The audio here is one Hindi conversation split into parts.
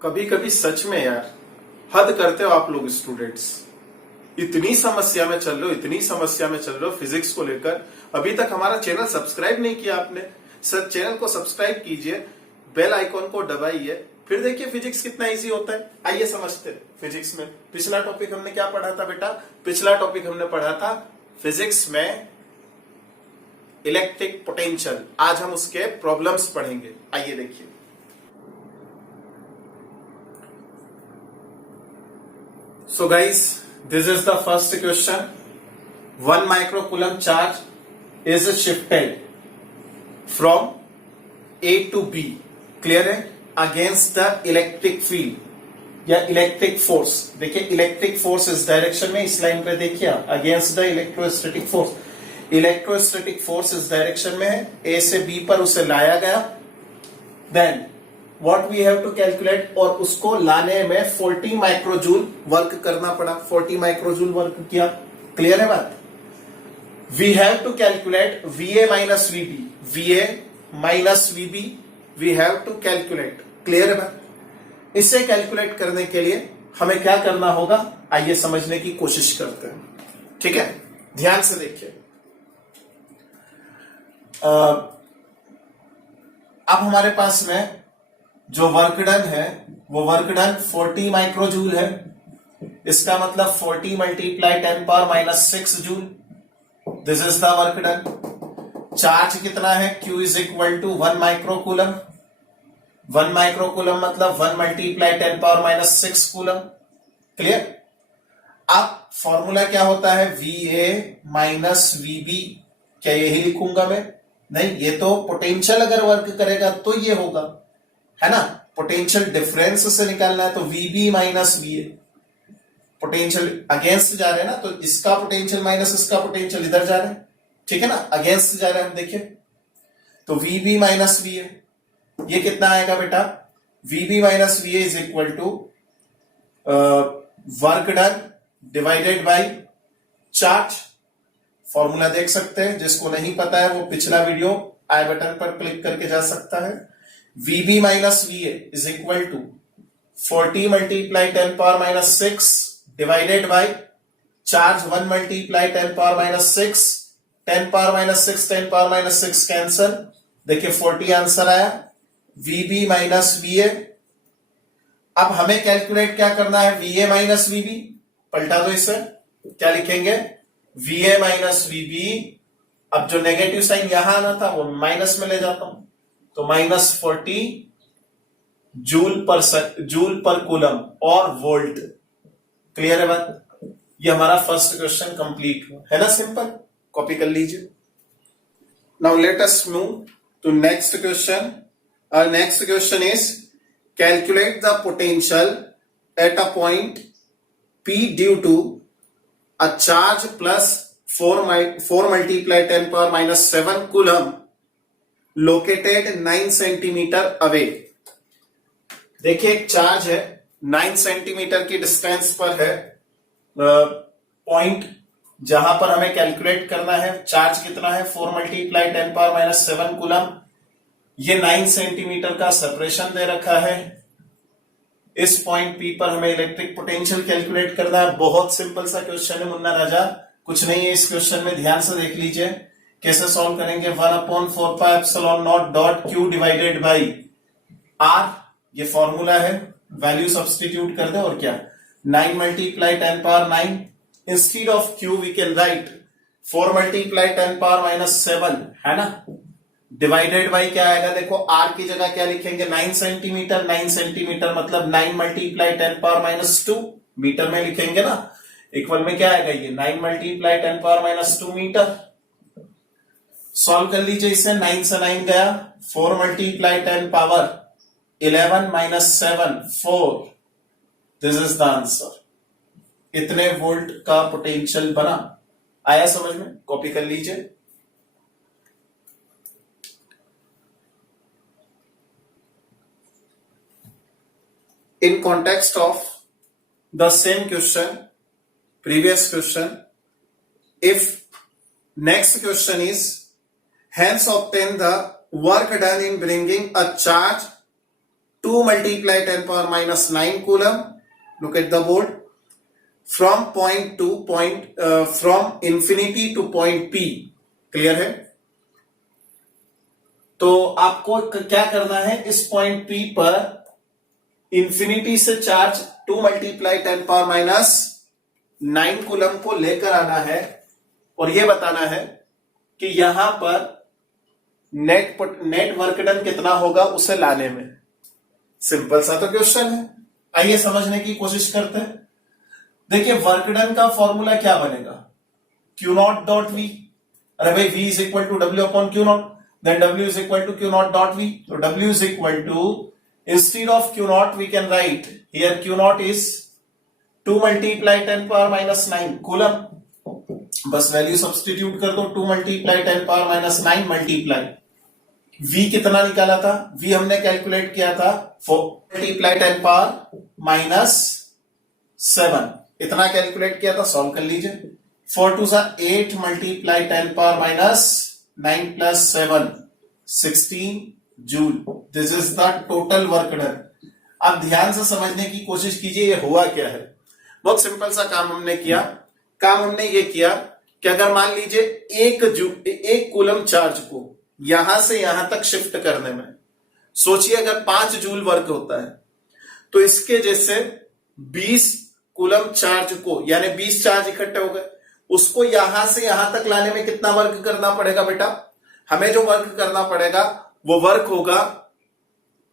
कभी कभी सच में यार हद करते हो आप लोग स्टूडेंट्स। इतनी समस्या में चल रहे हो, इतनी समस्या में चल रहे हो फिजिक्स को लेकर। अभी तक हमारा चैनल सब्सक्राइब नहीं किया आपने, सर चैनल को सब्सक्राइब कीजिए, बेल आइकॉन को दबाइए, फिर देखिए फिजिक्स कितना इजी होता है। आइए समझते हैं फिजिक्स में। पिछला टॉपिक हमने क्या पढ़ा था बेटा? पिछला टॉपिक हमने पढ़ा था फिजिक्स में इलेक्ट्रिक पोटेंशियल। आज हम उसके प्रॉब्लम्स पढ़ेंगे। आइए देखिए। So guys, this is the first question. 1 microcoulomb charge is shifted from A to B. Clear है? Against the electric field या इलेक्ट्रिक फोर्स। देखिए इलेक्ट्रिक फोर्स इस डायरेक्शन में, इस लाइन पे देखिए, against the electrostatic force. Electrostatic force इस डायरेक्शन में है, ए से बी पर उसे लाया गया। Then what we have to calculate, और उसको लाने में 40 माइक्रोजूल वर्क करना पड़ा। 40 माइक्रोजूल वर्क किया। क्लियर है बात? We have to calculate VA minus VB, VA minus VB we have to calculate. Clear है बात? इसे कैलकुलेट करने के लिए हमें क्या करना होगा, आइए समझने की कोशिश करते हैं। ठीक है, ध्यान से देखिए। अब हमारे पास में जो वर्क डन है वो वर्क डन 40 माइक्रोजूल है। इसका मतलब 40 multiply 10 power minus 6 joule. This is the work done. Charge कितना है? Q is equal to 1 microcoulomb. 1 microcoulomb मतलब 1 multiply 10 power minus 6 coulomb. Clear? अब फॉर्मूला क्या होता है? VA minus VB। क्या यही लिखूंगा मैं? नहीं, ये तो पोटेंशियल अगर वर्क करेगा तो ये होगा, है ना। पोटेंशियल डिफरेंस से निकालना है तो VB minus VA। Potential against जा रहे हैं ना, तो इसका पोटेंशियल माइनस इसका पोटेंशियल इधर जा रहे हैं। ठीक है ना, अगेंस्ट जा रहे हैं हम। देखिए तो VB माइनस VA ये कितना आएगा बेटा? VB minus VA is equal to work done divided by charge. Formula देख सकते हैं, जिसको नहीं पता है वो पिछला वीडियो आई बटन पर क्लिक करके जा सकता है। VB minus VA is equal to 40 multiply 10 power minus 6 divided by charge 1 multiply 10 power minus 6। 10 power minus 6 10 power minus 6 cancel. देखिए 40 आंसर आया। VB minus VA। अब हमें कैलकुलेट क्या करना है? VA minus VB। पलटा दो इसे, क्या लिखेंगे? VA minus VB। अब जो नेगेटिव साइन यहां आना था वो माइनस में ले जाता हूं, तो माइनस 40 जूल पर कूलम और वोल्ट। क्लियर है बात? ये हमारा फर्स्ट क्वेश्चन कंप्लीट हुआ, है ना। सिंपल, कॉपी कर लीजिए। Now let us move to next question. Our next question is calculate the potential at a point P due to a charge plus 4 multiply 10 power minus 7 coulomb located 9 centimetre away. देखिए एक चार्ज है 9 सेंटीमीटर की डिस्टेंस पर है पॉइंट, जहां पर हमें कैलकुलेट करना है चार्ज कितना है? 4 मल्टीप्लाई 10 पावर माइनस 7 कूलम। ये 9 सेंटीमीटर का सेपरेशन दे रखा है। इस पॉइंट P पर हमें इलेक्ट्रिक पोटेंशियल कैलकुलेट करना है। बहुत सिंपल सा क्वेश्चन है मुन्ना राजा, कुछ नहीं है इस क्वेश्चन में। ध्यान से देख लीजिए कैसे सॉल्व करेंगे। 1/4 pi epsilon naught dot Q divided by R, ये फॉर्मूला है। वैल्यू सब्स्टिट्यूट कर दे और क्या, 9 multiply 10 power 9। Instead of Q we can write 4 multiply 10 power minus 7, है ना। डिवाइडेड बाई क्या आएगा? देखो R की जगह क्या लिखेंगे? 9 सेंटीमीटर। 9 सेंटीमीटर मतलब 9 मल्टीप्लाई 10 पावर माइनस 2 मीटर में लिखेंगे ना। इक्वल में क्या आएगा? ये 9 multiply 10 power minus 2 metre. Solve कर लीजिए इसे। 9 से 9 गया, 4 multiply 10 power 11 minus 7 4। This is the answer. इतने वोल्ट का पोटेंशियल बना। आया समझ में? कॉपी कर लीजिए। In context of the same question, previous question, if next question is hence obtain the work done in bringing a charge 2 multiply 10 power minus 9 coulomb. Look at the board. From point to point, from infinity to point P. Clear है? तो आपको क्या करना है, इस पॉइंट P पर इंफिनिटी से charge 2 multiply 10 power minus 9 coulomb को लेकर आना है और यह बताना है कि यहां पर नेट वर्क डन कितना होगा उसे लाने में। सिंपल सा तो क्वेश्चन है, आइए समझने की कोशिश करते हैं। देखिए वर्क डन का फॉर्मूला क्या बनेगा, क्यू नॉट डॉट वी। अरे भाई v is equal to W upon Q naught, then w is equal to Q naught dot V. तो w is equal to, instead of Q naught we can write here Q naught is 2 multiply 10 power minus 9 coulomb. बस वैल्यू सब्सटीट्यूट कर दो, 2 multiply 10 power minus 9 multiply v कितना निकाला था, v हमने कैलकुलेट किया था 4 मल्टीप्लाई 10 पावर माइनस 7, इतना कैलकुलेट किया था, सॉल्व कर लीजिए। 4 two 8 multiply 10 power minus 9 plus 7 16 joule. This is the total work done. अब ध्यान से समझने की कोशिश कीजिए ये हुआ क्या है। बहुत सिंपल सा काम हमने किया। काम हमने ये किया कि अगर मान लीजिए एक कूलम चार्ज को यहां से यहां तक शिफ्ट करने में, सोचिए अगर 5 जूल वर्क होता है तो इसके जैसे 20 कूलम चार्ज को, यानी 20 चार्ज इकट्ठे हो गए, उसको यहां से यहां तक लाने में कितना वर्क करना पड़ेगा बेटा? हमें जो वर्क करना पड़ेगा वो वर्क होगा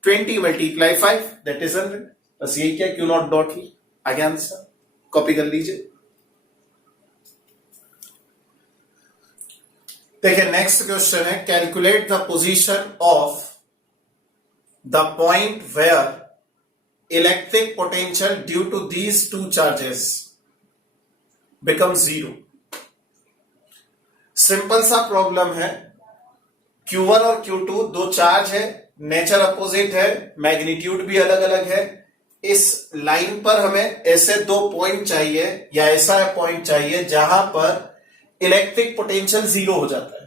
20 मल्टीप्लाई 5 दैट इज 100। बस यही क्या, क्यू नॉट डॉट वी। आगे आंसर कॉपी कर लीजिए। देखिए नेक्स्ट क्वेश्चन है, calculate the position of the point where electric potential due to these two charges become 0। Simple सा प्रॉब्लम है, Q1 और Q2 दो चार्ज है, नेचर अपोजिट है, मैग्नीट्यूड भी अलग अलग है। इस लाइन पर हमें ऐसे दो पॉइंट चाहिए या ऐसा पॉइंट चाहिए जहां पर इलेक्ट्रिक पोटेंशियल 0 हो जाता है।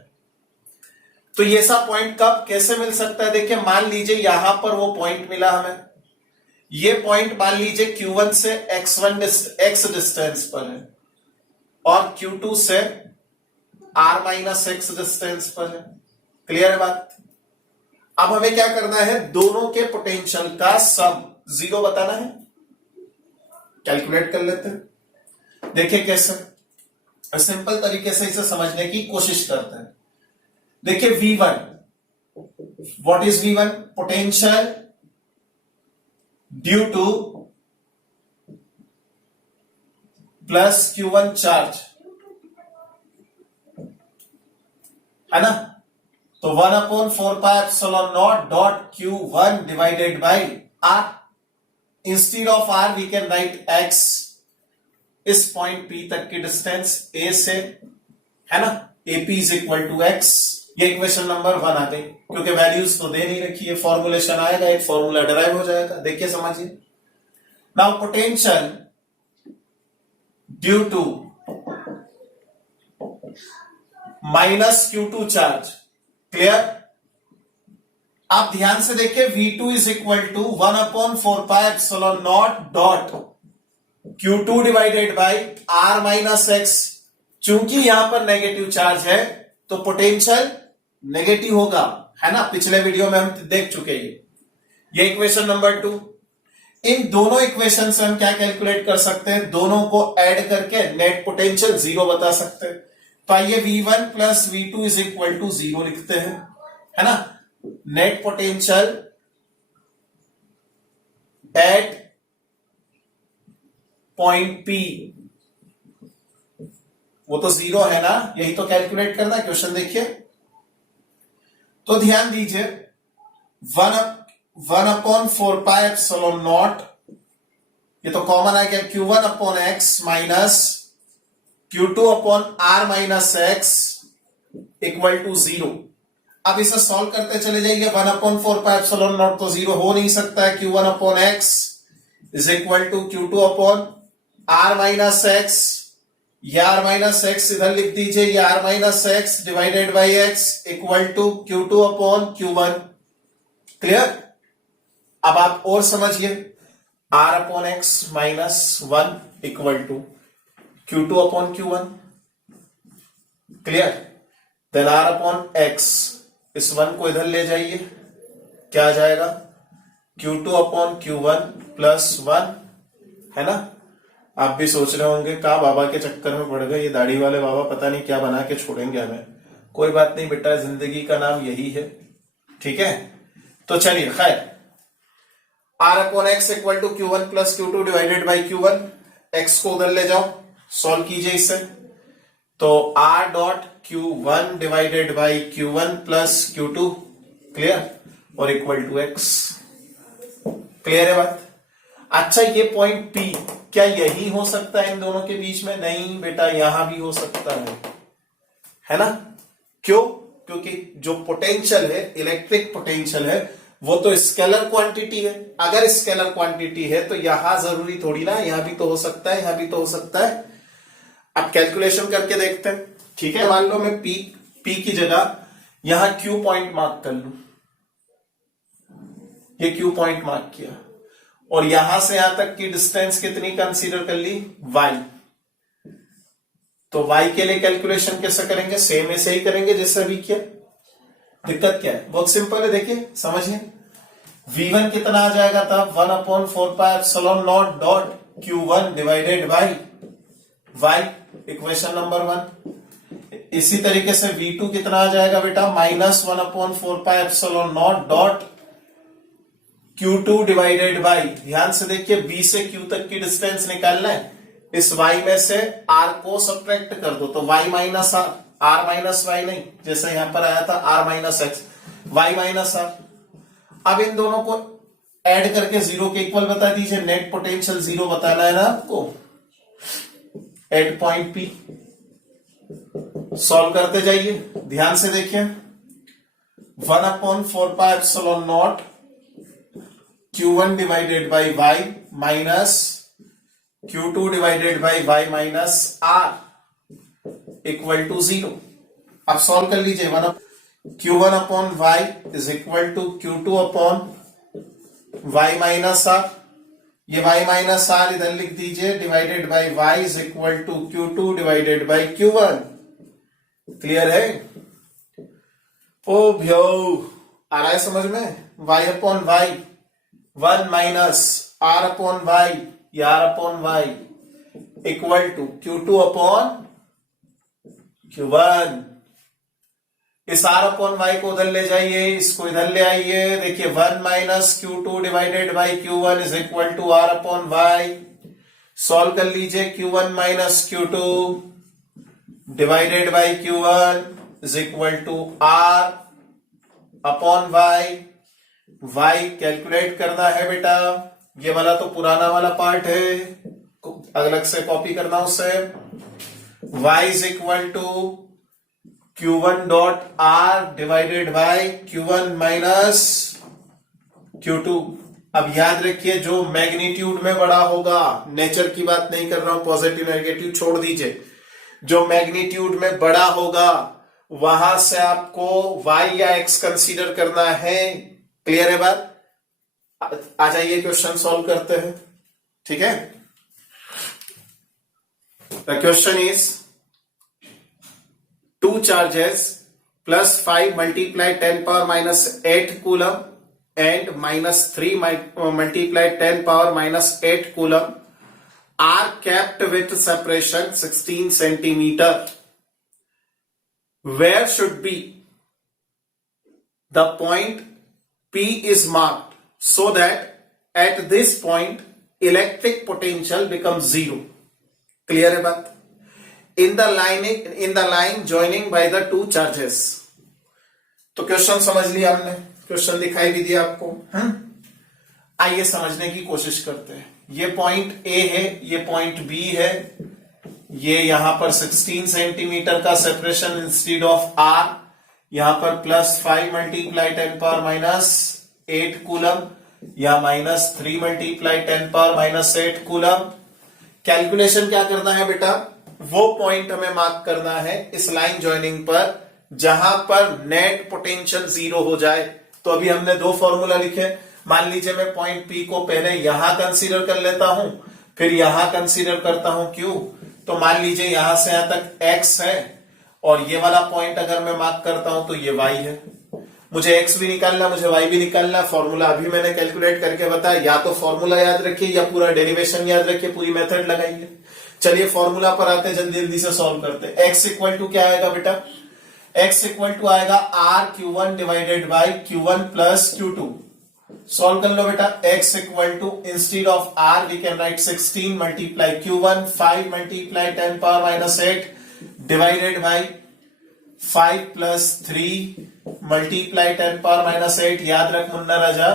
तो ये सा पॉइंट कब कैसे मिल सकता है? देखिए मान लीजिए यहां पर वो पॉइंट मिला हमें, ये पॉइंट मान लीजिए Q1 से x डिस्टेंस पर है और Q2 से r माइनस x डिस्टेंस पर है। क्लियर है बात? अब हमें क्या करना है, दोनों के पोटेंशियल का सम 0 बताना है। कैलकुलेट कर लेते हैं। देखिए कैसे, सिंपल तरीके से इसे समझने की कोशिश करते हैं। देखिए V1, what is V1? Potential due to plus Q1 charge, है ना? तो 1/4πε0 dot Q1 divided by R। Instead of R we can write X, इस पॉइंट P तक की डिस्टेंस A से, है ना? AP is equal to X। ये इक्वेशन नंबर 1 आ गई, क्योंकि वैल्यूज तो दे नहीं रखी है, फॉर्मुलेशन आएगा, एक फॉर्मूला डिराइव हो जाएगा। देखिए समझिए, now potential due to minus Q2 charge. Clear? आप ध्यान से देखिए, V2 is equal to 1/4πε0 dot Q2 divided by R minus X। चूंकि यहां पर नेगेटिव चार्ज है तो पोटेंशियल नेगेटिव होगा, है ना? पिछले वीडियो में हम देख चुके हैं। ये इक्वेशन नंबर 2। इन दोनों इक्वेशन से हम क्या कैलकुलेट कर सकते हैं? दोनों को ऐड करके नेट पोटेंशियल 0 बता सकते हैं। तो आइए V1 plus V2 is equal to 0 लिखते हैं, है ना? Net potential at point P, वो तो 0 है ना, यही तो कैलकुलेट करना है। क्वेश्चन देखिए, तो ध्यान दीजिए, 1/4πε0, ये तो कॉमन है क्या, Q1 upon x minus Q2 upon R minus x equal to 0। अब इसे सॉल्व करते चले जाइए। 1/4πε0 तो 0 हो नहीं सकता है। Q1 upon x is equal to Q2 upon R minus x। ये R माइनस एक्स इधर लिख दीजिए, ये R minus X divided by X equal to Q2 upon Q1। Clear? अब आप और समझिए, R upon X minus 1 equal to Q2 upon Q1, clear. Then R upon X, इस 1 को इधर ले जाइए, क्या आ जाएगा, Q2 अपॉन Q1 प्लस 1, है ना। आप भी सोच रहे होंगे कहा बाबा के चक्कर में पड़ गए, ये दाढ़ी वाले बाबा पता नहीं क्या बना के छोड़ेंगे हमें। कोई बात नहीं बेटा, जिंदगी का नाम यही है, ठीक है। तो चलिए खैर, R upon X equal to Q1 plus Q2 divided by Q1, X को उधर ले जाओ, सॉल्व कीजिए इससे। तो R dot Q1 divided by Q1 plus Q2, clear, और इक्वल टू एक्स। क्लियर है बात। अच्छा, ये पॉइंट P क्या यही हो सकता है इन दोनों के बीच में? नहीं बेटा, यहां भी हो सकता है ना। क्यों? क्योंकि जो पोटेंशियल है, इलेक्ट्रिक पोटेंशियल है, वो तो स्केलर क्वांटिटी है। अगर स्केलर क्वांटिटी है तो यहां जरूरी थोड़ी ना, यहां भी तो हो सकता है, यहां भी तो हो सकता है। अब कैलकुलेशन करके देखते हैं, ठीक है। मान लो मैं P की जगह यहां Q पॉइंट मार्क कर लू, ये Q पॉइंट मार्क किया, और यहां से यहां तक की डिस्टेंस कितनी कंसीडर कर ली, y। तो y के लिए कैलकुलेशन कैसे करेंगे? सेम ऐसे ही करेंगे जैसे अभी किया। दिक्कत क्या है? बहुत सिंपल है, देखिए समझिए। v1 कितना आ जाएगा था, 1 upon 4 pi epsilon naught dot Q1 divided by y, equation number 1। इसी तरीके से v2 कितना आ जाएगा बेटा, minus 1 upon 4 pi epsilon naught dot Q2 divided by, ध्यान से देखिए, B से Q तक की डिस्टेंस निकालना है, इस y में से r को सब्ट्रैक्ट कर दो, तो y minus r minus y नहीं, जैसे यहां पर आया था r minus x, y minus r। अब इन दोनों को ऐड करके जीरो के इक्वल बता दीजिए, नेट पोटेंशियल जीरो बताना है ना आपको, एट पॉइंट P। सॉल्व करते जाइए, ध्यान से देखिए, 1 upon 4 pi epsilon naught Q1 divided by y minus Q2 divided by y minus r equal to 0। अब सॉल्व कर लीजिए, Q1 upon y is equal to Q2 upon y minus r, ये y माइनस r इधर लिख दीजिए, divided by y is equal to Q2 divided by Q1। Clear है? ओ भ्यो, आ रहा है समझ में? y upon y, 1 minus r upon y, या r upon y equal to Q2 upon Q1। इस r अपॉन y को उधर ले जाइए, इसको इधर ले आइए, देखिए 1 minus Q2 divided by Q1 is equal to r upon y। Solve कर लीजिए, Q1 minus Q2 divided by Q1 is equal to r upon y। y calculate करना है बेटा, ये वाला तो पुराना वाला पार्ट है, अलग से कॉपी करना उससे। y is equal to Q1 dot r divided by Q1 minus Q2। अब याद रखिए, जो मैग्नीट्यूड में बड़ा होगा, नेचर की बात नहीं कर रहा हूं, पॉजिटिव नेगेटिव छोड़ दीजिए, जो मैग्नीट्यूड में बड़ा होगा वहां से आपको y या x कंसीडर करना है। क्लियर है बात? आ जाइए, क्वेश्चन सॉल्व करते हैं, ठीक है। The question is, two charges plus 5 multiply 10 power minus 8 coulomb and minus 3 multiply 10 power minus 8 coulomb are kept with separation 16 centimeter. Where should be the point P is marked so that at this point electric potential becomes zero? Clear है बात? In the line joining by the two charges. तो क्वेश्चन समझ लिया हमने, क्वेश्चन दिखाई भी दिया आपको। आइए समझने की कोशिश करते हैं। ये पॉइंट A है, ये पॉइंट B है, ये यहां पर 16 सेंटीमीटर का सेपरेशन इंस्टीड ऑफ R, यहां पर plus 5 multiply 10 power minus 8 coulomb, या minus 3 multiply 10 power minus 8 coulomb. Calculation क्या करना है बेटा, वो पॉइंट हमें मार्क करना है इस लाइन ज्वाइनिंग पर जहां पर नेट पोटेंशियल जीरो हो जाए। तो अभी हमने दो फॉर्मूला लिखे, मान लीजिए मैं पॉइंट P को पहले यहां कंसीडर कर लेता हूं, फिर यहां कंसीडर करता हूं Q, तो मान लीजिए यहां से यहां तक X है और ये वाला पॉइंट अगर मैं मार्क करता हूं तो ये Y है। मुझे X भी निकालना, मुझे Y भी निकालना। फॉर्मूला अभी मैंने कैलकुलेट करके बताया, या तो फॉर्मूला याद रखिए या पूरा डेरिवेशन याद रखिए, पूरी मेथड लगाइए। चलिए फॉर्मूला पर आते हैं, जल्दी जल्दी से सॉल्व करते हैं। X इक्वल टू क्या आएगा बेटा? X इक्वल टू आएगा RQ1 divided by Q1 plus Q2। Solve कर लो बेटा। X equal to instead of R we can write 16 multiply Q1, 5 multiply 10 power minus 8 divided by 5 plus 3 multiply 10 power minus 8। याद रख मुन्ना राजा,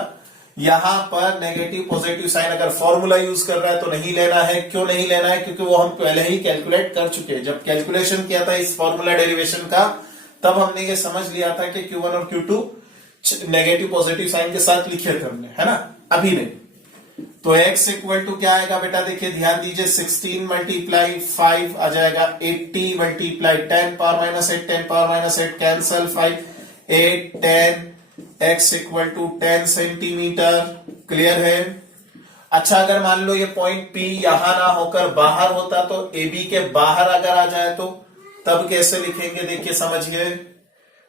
यहां पर नेगेटिव पॉजिटिव साइन अगर फॉर्मूला यूज कर रहा है तो नहीं लेना है। क्यों नहीं लेना है? क्योंकि वो हम पहले ही कैलकुलेट कर चुके हैं। जब कैलकुलेशन किया था इस फॉर्मूला डेरिवेशन का, तब हमने ये समझ लिया था कि Q1 और Q2 नेगेटिव पॉजिटिव साइन के साथ लिखे थे हमने, है ना, अभी नहीं। तो x इक्वल टू क्या आएगा बेटा? देखिए ध्यान दीजिए, 16 मल्टीप्लाई 5 आ जाएगा 80 multiply 10 power minus 8, 10 power minus 8 cancel, 5 8 10, x equal to 10 centimetre. Clear है? अच्छा, अगर मान लो ये पॉइंट P यहां ना होकर बाहर होता तो AB के बाहर अगर आ जाए तो तब कैसे लिखेंगे? देखिए समझिए,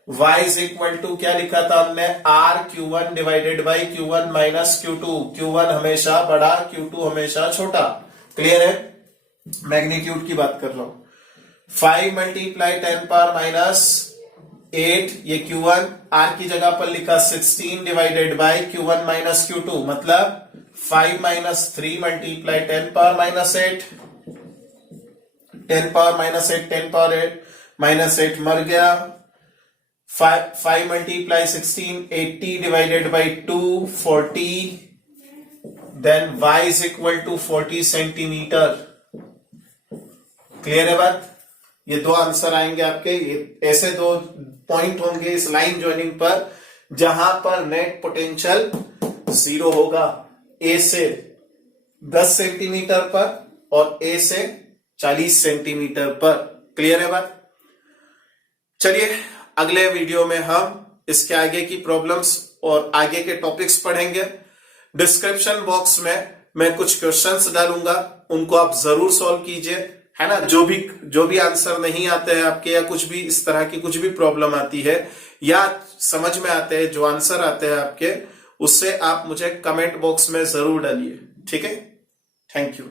y इज इक्वल टू क्या लिखा था हमने? RQ1 divided by Q1 minus Q2। Q1 हमेशा बड़ा, Q2 हमेशा छोटा। क्लियर है? मैग्नीट्यूड की बात कर रहा हूं। 5 मल्टीप्लाई 10 पावर माइनस 8, ये Q1, R की जगह पर लिखा 16 divided by Q1 minus Q2, मतलब 5 minus 3 multiply 10 power minus 8, 10 power minus 8, 10 power 8 minus 8 मर गया। 5 multiply 16, 80 divided by 2, 40, then y is equal to 40 centimetre. Clear है बात? ये दो आंसर आएंगे आपके। ये ऐसे दो पॉइंट होंगे इस लाइन ज्वाइनिंग पर जहां पर नेट पोटेंशियल 0 होगा। ए से 10 सेंटीमीटर पर और ए से 40 सेंटीमीटर पर। क्लियर है बात? चलिए अगले वीडियो में हम इसके आगे की प्रॉब्लम्स और आगे के टॉपिक्स पढ़ेंगे। डिस्क्रिप्शन बॉक्स में मैं कुछ क्वेश्चंस डालूंगा, उनको आप जरूर सॉल्व कीजिए, है ना। जो भी आंसर नहीं आते हैं आपके, या कुछ भी इस तरह की कुछ भी प्रॉब्लम आती है या समझ में आते हैं, जो आंसर आते हैं आपके, उससे आप मुझे कमेंट बॉक्स में जरूर डालिए। ठीक है? Thank you.